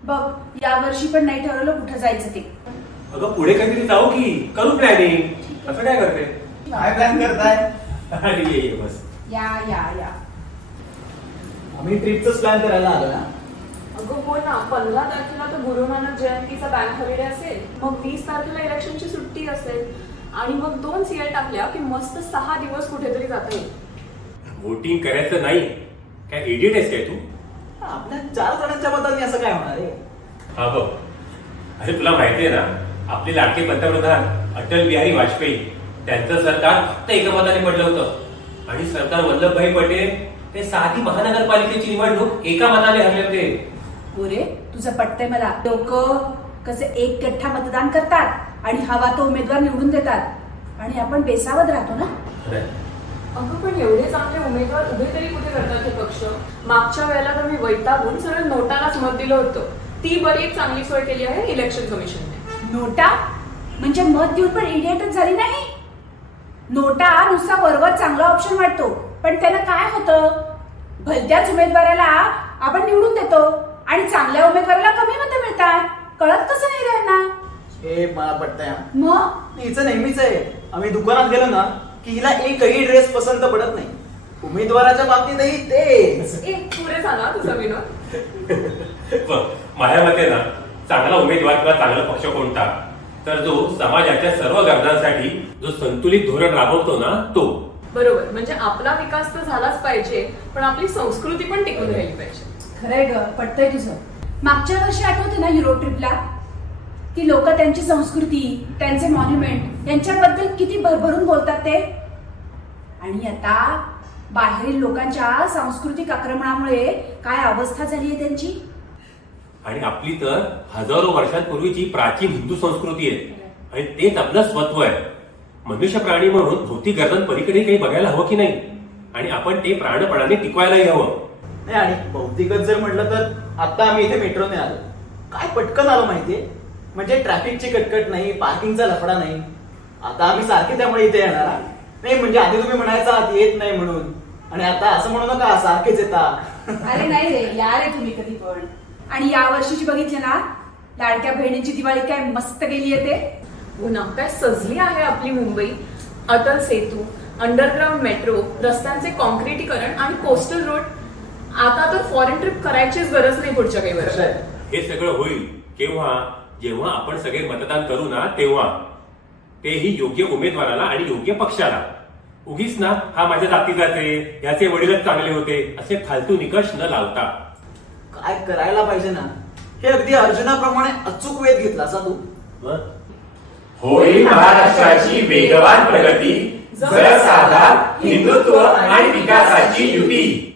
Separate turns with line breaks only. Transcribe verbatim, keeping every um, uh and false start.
बघ यावर्षी पण नाही ठरवलं कुठं जायचं ते.
अगं पुढे काहीतरी जाऊ की करू प्लॅनिंग. असं काय करते?
काय प्लॅन करताय?
अरे ये ये बस.
या या या
आम्ही ट्रिपच प्लॅन करायला आलो ना.
अगं हो ना, पंधरा तारखेला तर गुरु नानक जयंतीचा बँक हॉलिडे असेल, मग वीस तारखेला इलेक्शनची सुट्टी असेल आणि मग दोन सीएल टाकल्या की मस्त सहा दिवस कुठेतरी जाता येईल.
वोटिंग करायचं नाही काय? एडिट आहेस काय तू?
आपल्या चार जणांच्या मतांनी असं काय होणार आहे?
हा बघ, अरे तुला माहितीये ना आपले लाडके पंतप्रधान अटल बिहारी वाजपेयी त्यांचं सरकार फक्त एका मताने पडलं होतं आणि सरदार वल्लभभाई पटेल ते साधी महानगरपालिकेची निवडणूक एका मताने हरले होते.
गोरे तुझं पटतंय मला. लोक कसे एक गठ्ठा मतदान करतात आणि हवा तो उमेदवार निवडून देतात आणि आपण बेसावध राहतो ना.
अगं पण एवढे चांगले उमेदवार उभे तरी कुठे करतात हे पक्ष? मागच्या वेळेला तर मी वैतागून सरळ नोटालाच मत दिलं होतं. ती बरी एक चांगली सोय केली आहे इलेक्शन कमिशनने.
नोटा म्हणजे मत देऊन पण इडियटच झाली नाही. नोटा नुसता वरवर चांगला ऑप्शन वाटतो, पण त्यानं काय होतं, भलत्याच उमेदवाराला आपण निवडून देतो आणि चांगल्या उमेदवाराला कमी मतं मिळतात. कळत कसं नाही राहणार?
हे मला पटतंय.
मग
हिचं नेहमीच आहे. आम्ही दुकानात गेलो ना की हिला एकही ड्रेस पसंत पडत नाही. उमेदवाराच्या बाबतीतही तेच.
ए पुरे सांगा तुझा विनोद.
बघ, माझ्या मते ना चांगला उमेदवार किंवा चांगला पक्ष कोणता, तर जो समाजाच्या सर्व गरजांसाठी जो संतुलित धोरण राबवतो ना तो.
बरोबर, म्हणजे आपला विकास तर झालाच पाहिजे पण आपली संस्कृती पण टिकून राहिली पाहिजे.
खरंय ग, पटतंय तुझं. मागच्या वर्षी आठवते ना युरोप ट्रिपला की लोक त्यांची संस्कृती, त्यांचे मॉन्युमेंट यांच्याबद्दल किती भरभरून बोलतात ते. आणि आता बाहेरील लोकांच्या सांस्कृतिक आक्रमणामुळे काय अवस्था झाली आहे त्यांची.
आणि आपली तर हजारो वर्षांपूर्वीची प्राचीन हिंदू संस्कृती आहे आणि तेच आपलं स्वत्व आहे. मनुष्य प्राणी म्हणून भौतिक गरजांपलीकडे काही बघायला हवं की नाही, आणि आपण ते प्राणपणाने टिकवायलाही हवं.
नाही, आणि भौतिकच जर म्हटलं तर आता आम्ही इथे मेट्रोने आलो. काय पटकन आलो माहितीये. म्हणजे ट्रॅफिकची कटकट नाही, पार्किंगचा लफडा नाही. आता आम्ही सारखे त्यामुळे इथे येणार. नाही म्हणजे आधी तुम्ही म्हणायचा येत नाही म्हणून, आणि आता असं म्हणू नका सारखेच येता.
अरे नाही रे, या रे तुम्ही कधी पण. आणि या वर्षीची बघितली ना लाडक्या बहिणींची दिवाळी काय मस्त गेली आहे ते.
हो ना, काय सजली आहे आपली मुंबई. अटल सेतू, अंडरग्राऊंड मेट्रो, रस्त्यांचे कॉन्क्रिटीकरण आणि कोस्टल रोड. आता तर फॉरेन ट्रिप करायचीच गरज नाही पुढच्या काही वर्षात.
हे सगळं होईल केव्हा? जेव्हा आपण सगळे मतदान करू ना तेव्हा. तेही योग्य उमेदवाराला आणि योग्य पक्षाला. उगीच ना हा माझ्या जातीचे, याचे वडीलच चांगले होते असे फालतू निकष न लावता.
काय करायला पाहिजे ना, हे अगदी अर्जुनाप्रमाणे अचूक वेध घेतला असा तू.
होईल महाराष्ट्राची वेगवान प्रगती, जर साधा हिंदुत्व आणि विकासाची युती.